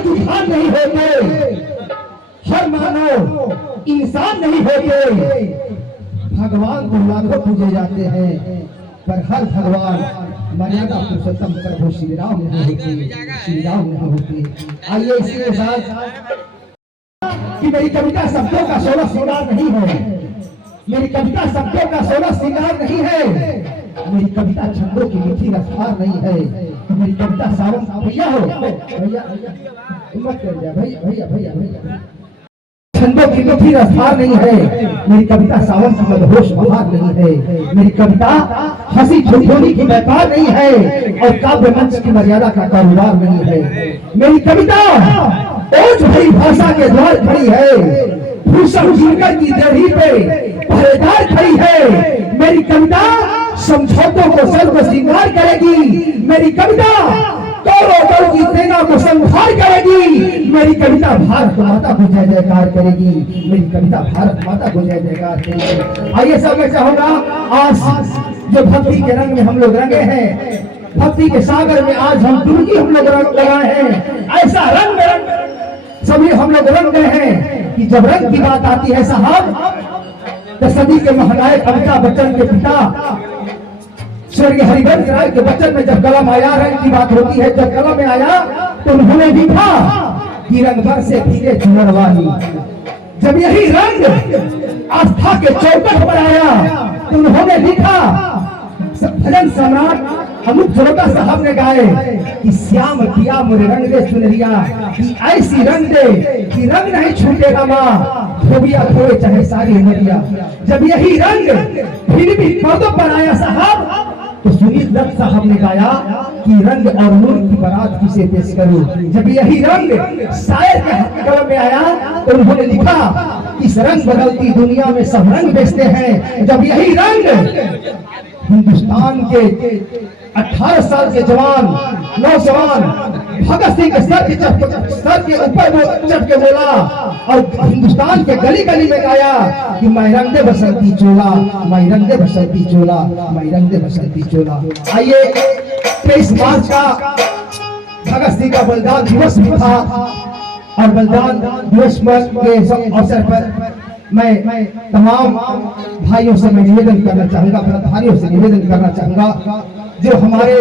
तूफान नहीं होते, हर मानव इंसान नहीं होते। भगवान को लाखों पूजे जाते हैं, पर हर भगवान मर्यादा पुरुषोत्तम प्रभु श्री राम नहीं होते, श्री राम नहीं होते। आइए इसके साथ कि मेरी कविता शब्दों का 16 श्रृंगार नहीं है, मेरी कविता शब्दों का 16 श्रृंगार नहीं है, मेरी कविता छंदों की मीठी रफ्तार नहीं है, मेरी कविता सावन भैया हो भैया मत कर जा भैया भैया भैया भैया छंदों की मीठी रफ्तार नहीं है, मेरी कविता सावन की मदहोश बहार नहीं है, मेरी कविता हंसी ठिठोली की व्यापार नहीं है, और काव्य मंच की मर्यादा का कारोबार नहीं है। मेरी कविता ओज भरी भाषा के द्वार खड़ी है, भूषण जीकर की देहरी पे पहरेदार खड़ी है। मेरी कविता समझौतों को सर्व श्रृंगार करेगी, मेरी कविता कौरवों की सेना को संहार करेगी, मेरी कविता भारत माता को जय जयकार करेगी, मेरी कविता भारत माता को जय जयकार करेगी। आइए सब मैं चाहूंगा आज जो भक्ति के रंग में हम लोग रंगे हैं, भक्ति के सागर में आज हम डुबकी हम लोग रंग लगाए हैं, ऐसा रंग में रंग सभी हम लोग रंग गए हैं कि जब रंग की बात आती है साहब, तो सदी के महानायक अमिताभ बच्चन के पिता स्वर्गीय हरिवंश राय के बच्चन में जब कलम आया, रंग की बात होती है, जब कलम में आया तो उन्होंने लिखा कि रंग भर से भीगे चुनर वाली। जब यही रंग आस्था के चौकट पर आया तो उन्होंने लिखा, भजन सम्राट अनूप जलोटा साहब ने गाए कि श्याम पिया मोरे रंग दे चुनरिया, कि ऐसी रंग दे कि रंग नहीं छूटेगा माँ, धोबिया धोए चाहे सारी उमरिया। जब यही रंग फिर भी पर्दों पर आया साहब, तो सुनील दत्त साहब ने गाया कि रंग और नूर की बारात किसे पेश करूं। जब यही रंग शायर के कलम में आया तो उन्होंने लिखा, इस रंग बदलती दुनिया में सब रंग बेचते हैं। जब यही रंग हिंदुस्तान के 18 साल के जवान नौजवान भगत सिंह के सर के ऊपर चढ़ के बोला और हिंदुस्तान के गली गली में गाया कि मैं रंग दे बसंती चोला, मैं रंग दे बसंती चोला, मैं रंग दे बसंती चोला। आइए 23 मार्च का भगत सिंह का बलिदान दिवस भी था, और बलिदान दिवस के अवसर पर मैं तमाम भाइयों से मैं निवेदन करना चाहूंगा, व्रतधारियों से निवेदन करना चाहूंगा, जो हमारे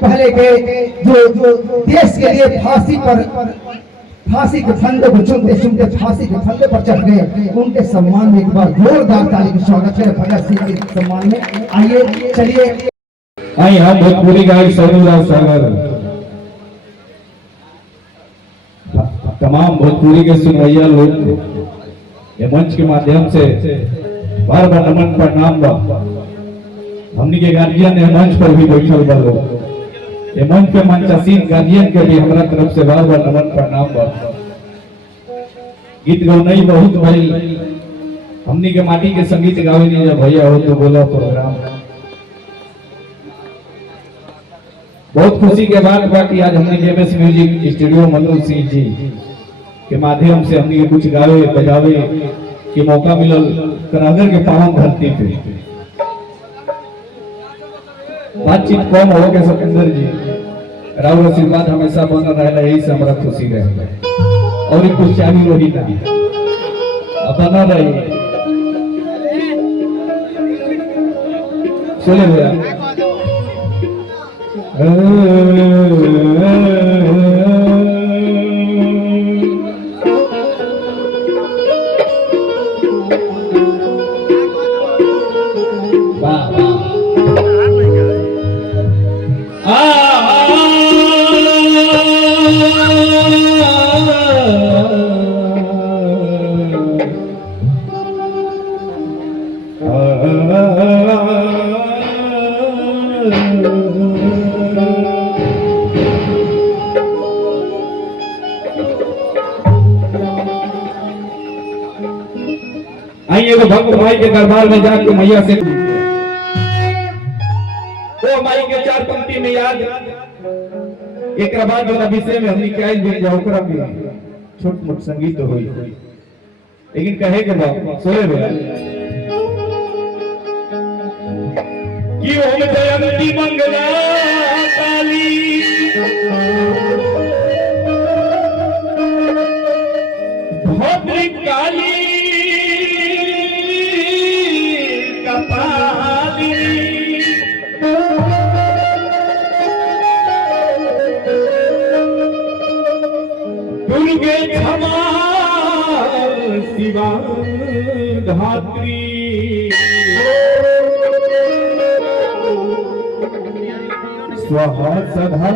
पहले के जो देश के लिए फांसी के फंदे को चुनते चुनते फांसी के फंदे पर चढ़ गए, उनके सम्मान में एक बार जोरदार ताली का स्वागत है भगत सिंह के सम्मान में। आइए चलिए आइए हम भोजपुरी गायक सरूराज सागर तमाम भोजपुरी के सुनवैया लोग ये मंच के माध्यम से बार बार नमन प्रणाम बा। हमनी के गार्जियन है मंच पर भी बैठल बा लोग, ये मंच पे मंचासीन गार्जियन के भी हमारा तरफ से बार बार नमन प्रणाम बा। गीत गौनई बहुत भइल, हमनी के माटी के संगीत गावे नहीं जब भैया हो तो बोला प्रोग्राम। बहुत खुशी के बात बा कि आज हमने के MS music studio Manoj Singh ji के माध्यम से हमने कुछ गावे बजावे के मौका मिलल करागर के पावन धरती पे। बातचीत कम हो के सतेंद्र जी राहुल आशीर्वाद हमेशा बना रहेला, यही से हमारा खुशी रहेगा और कुछ चाहिए वही ना बना रही। चले भैया आइए तो भक्त भाई के दरबार में जाके मैया से वो माई के 4 पंक्ति में याद एक बाद वाला विषय में हमने क्या भी जाओ कर छोट मोट संगीत तो हुई, लेकिन कहे के बाप सोए भैया कि ओम जयंती मंगला काली दुर्गे क्षमा शिवा धात्री स्वाहा सदा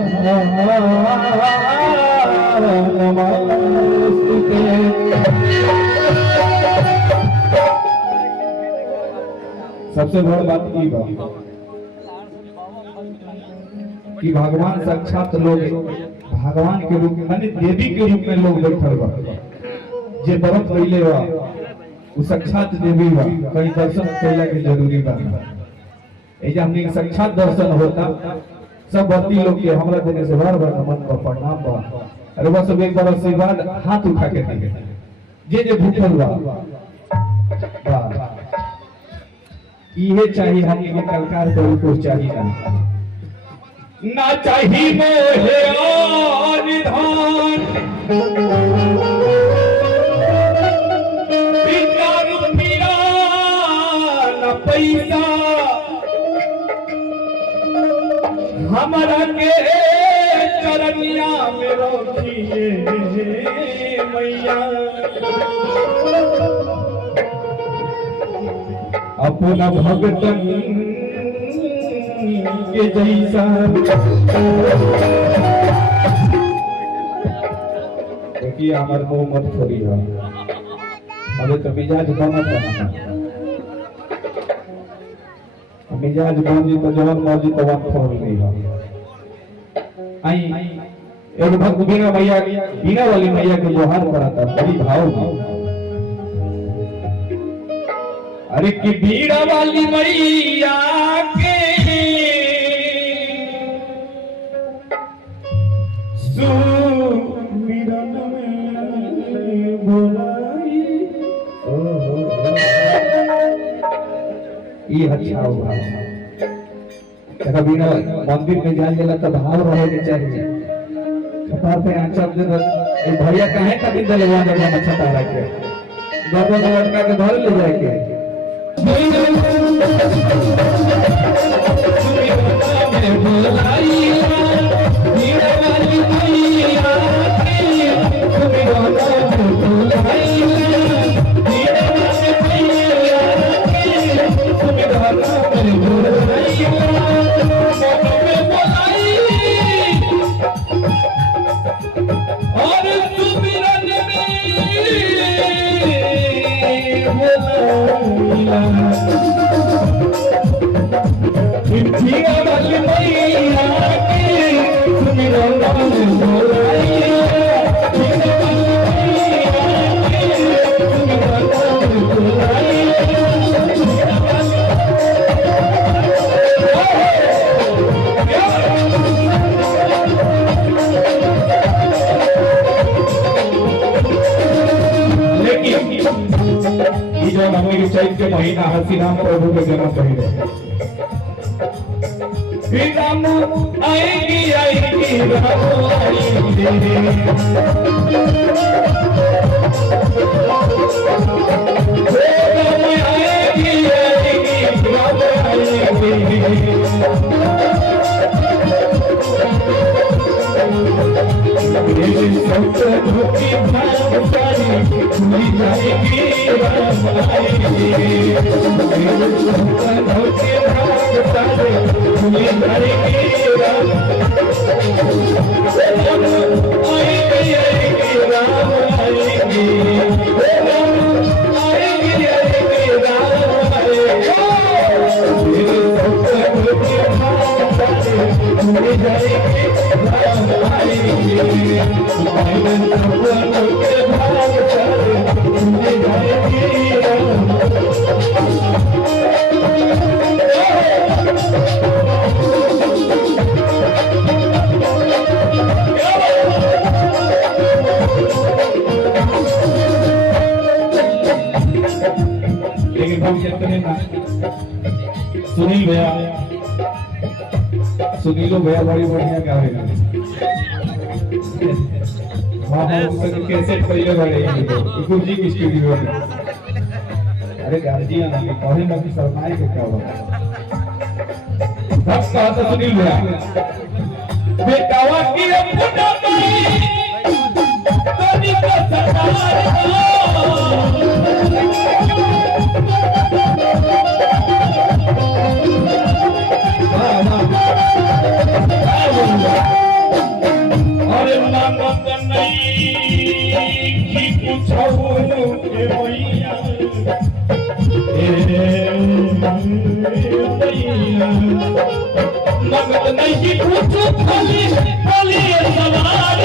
नमस्ते। सबसे बड़ी बात की बात कि भगवान साक्षात लोग भगवान के रूप में माने देवी के रूप में लोग बैठल बा जे व्रत कइले बा वो साक्षात देवी बा कहीं दर्शन कैला के जरूरी बा एजा हमने साक्षात दर्शन होता सब भक्ति लोग के हमरा देने से बार बार नमन बा प्रणाम बा अरे बस एक बार आशीर्वाद हाथ उठा के दे जे भूखल बा इहे चाहिए हम के कलकार को कुछ चाहिए ना चाहिए मोहे और धान बिना रुपया न पैसा हमारा के चरनिया में रखिए मैया अपना भगतन के जैसा देखिए हमारे मुंह मत छोड़िए अबे तो मिजाज बनत मिजाज बन जी तो जवन मर्जी तो वन छोड़ ली आई एक भक्त बीना मैया बीना वाली मैया के जोहार कराता बड़ी भाव में अरे कि बीड़ा वाली मैया के सुमिरन में बोलाई ये अच्छा होगा देखा बीड़ा मंदिर में जान गेला तो भाव रहे के चाहिए कपार पे आंचल दे भैया काहे का दिन लगवा देबा अच्छा तारा के गर्दन लटका के धर ले जाए के चैत के महीना हसी राम प्रभु के जन्म पहले राम आएगी आएगी राम आएगी राम आएगी सुनीलो भैया बड़ी बढ़िया गावेगा कैसेट पहले बड़े गुरुजी की स्टूडियो में अरे गार्जियन आके कहे ना कि सरमाए के क्या होगा सब कहा था सुनील भैया बेटावा की अपना जानत नहीं कि पूछो के मैया मगत नहीं कि पूछो खाली खाली सवाल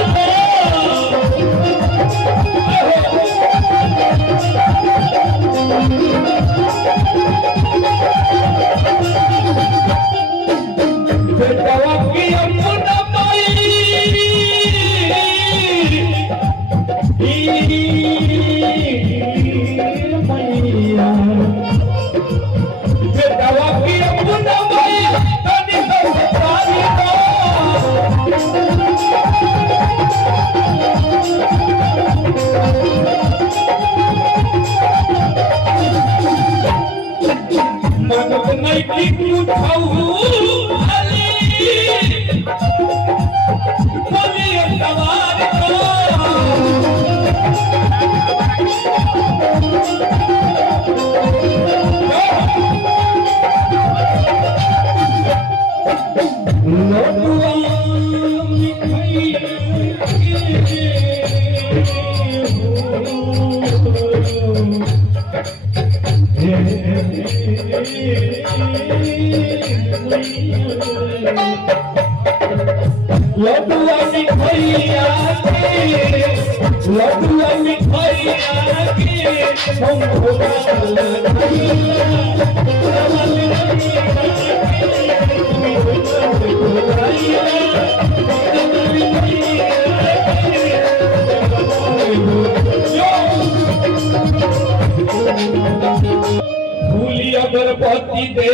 फूली अगरबत्ती दे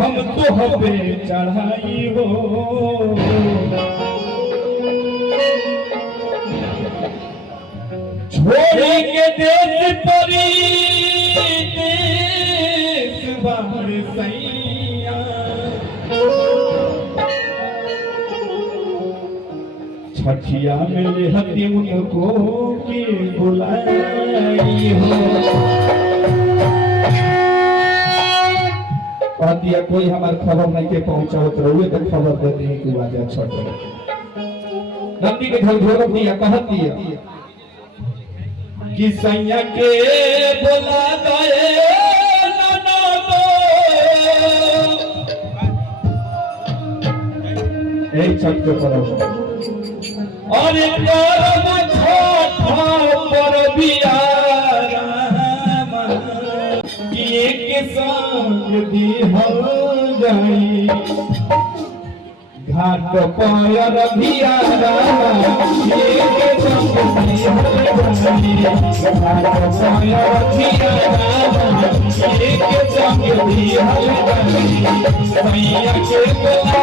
हम तो हबे चढ़ाई हो छोड़ी के देश परी देश बाहर सैया छठिया में लेहती उनको के बुलाई हो दिया कोई हमार खबर नहीं के पहुंचावत रहुए तो खबर दे दी की बात है छोटे नंदी के घर ढोलक दिया कहत दिया कि सैया के बोला गए नाना दो ए छठ के परब और करम छोटा पर बिया एक संग दी हो जाई घाट पायर भियारा एक संग दी हो जाई घाट पायर भियारा एक संग दी हो जाई मैया के बोला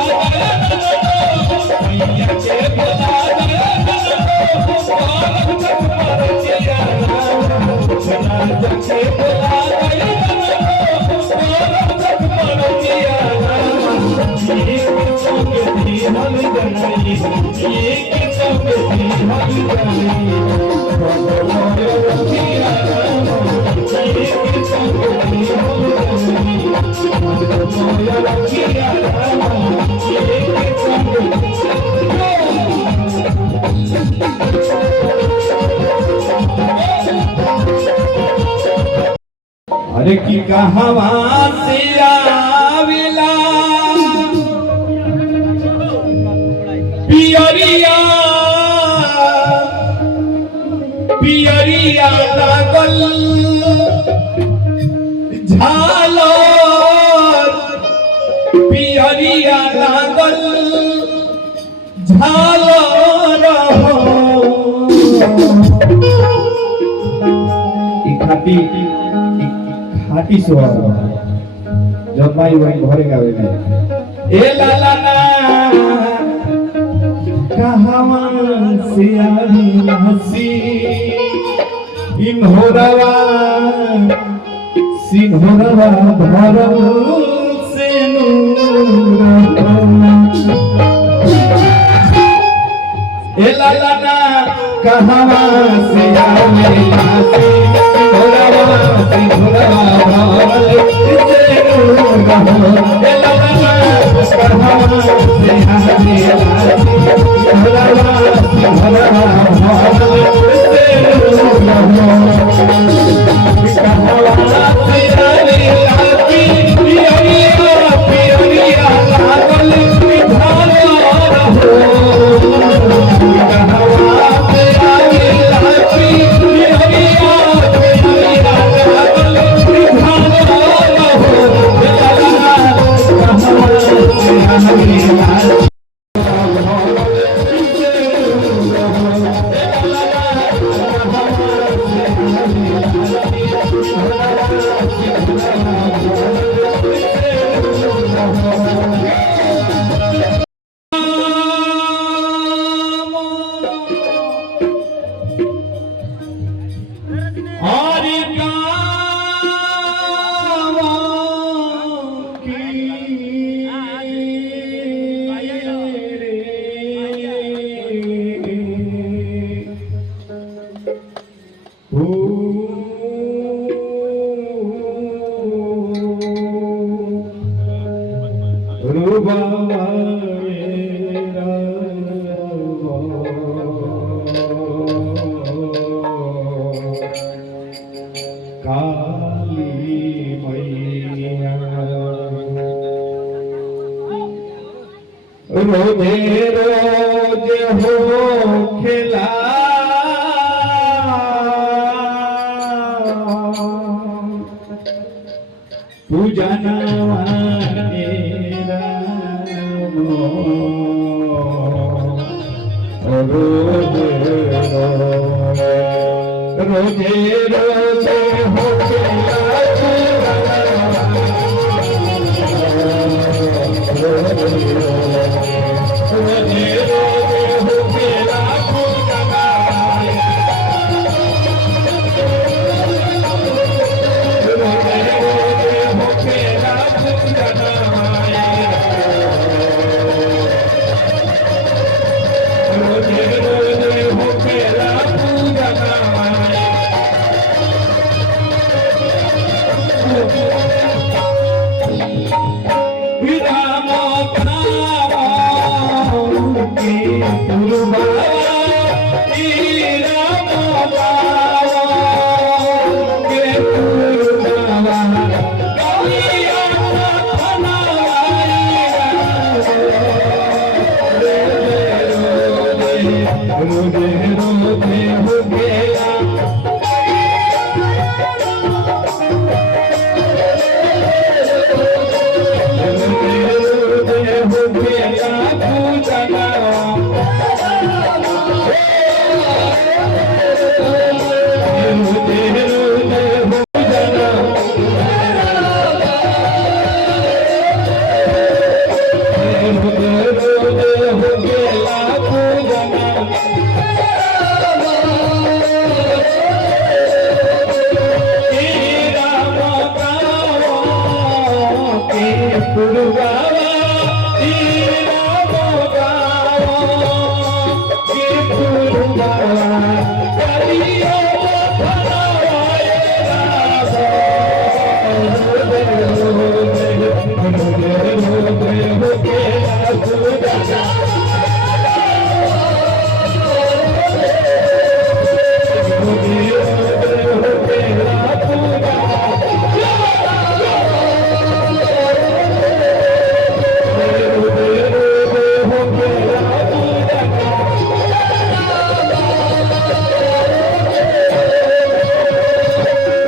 मैया के बोला अरे की कहवा से आविला पियरिया पियरिया लागल झालो पियरिया लागल झालो खाटी खाटी सुहाग जब माई वही घरे गावे में ए लाला ना कहवा से आई हसी इन्होरवा सिंहोरवा भरम से ए लाला ना कहवा से आई हसी इन्होरवा सिंहोरवा भरम से ए लाला ना कहवा से आई हसी रोजे रोज हो खिला पूजन रोजे रोज हो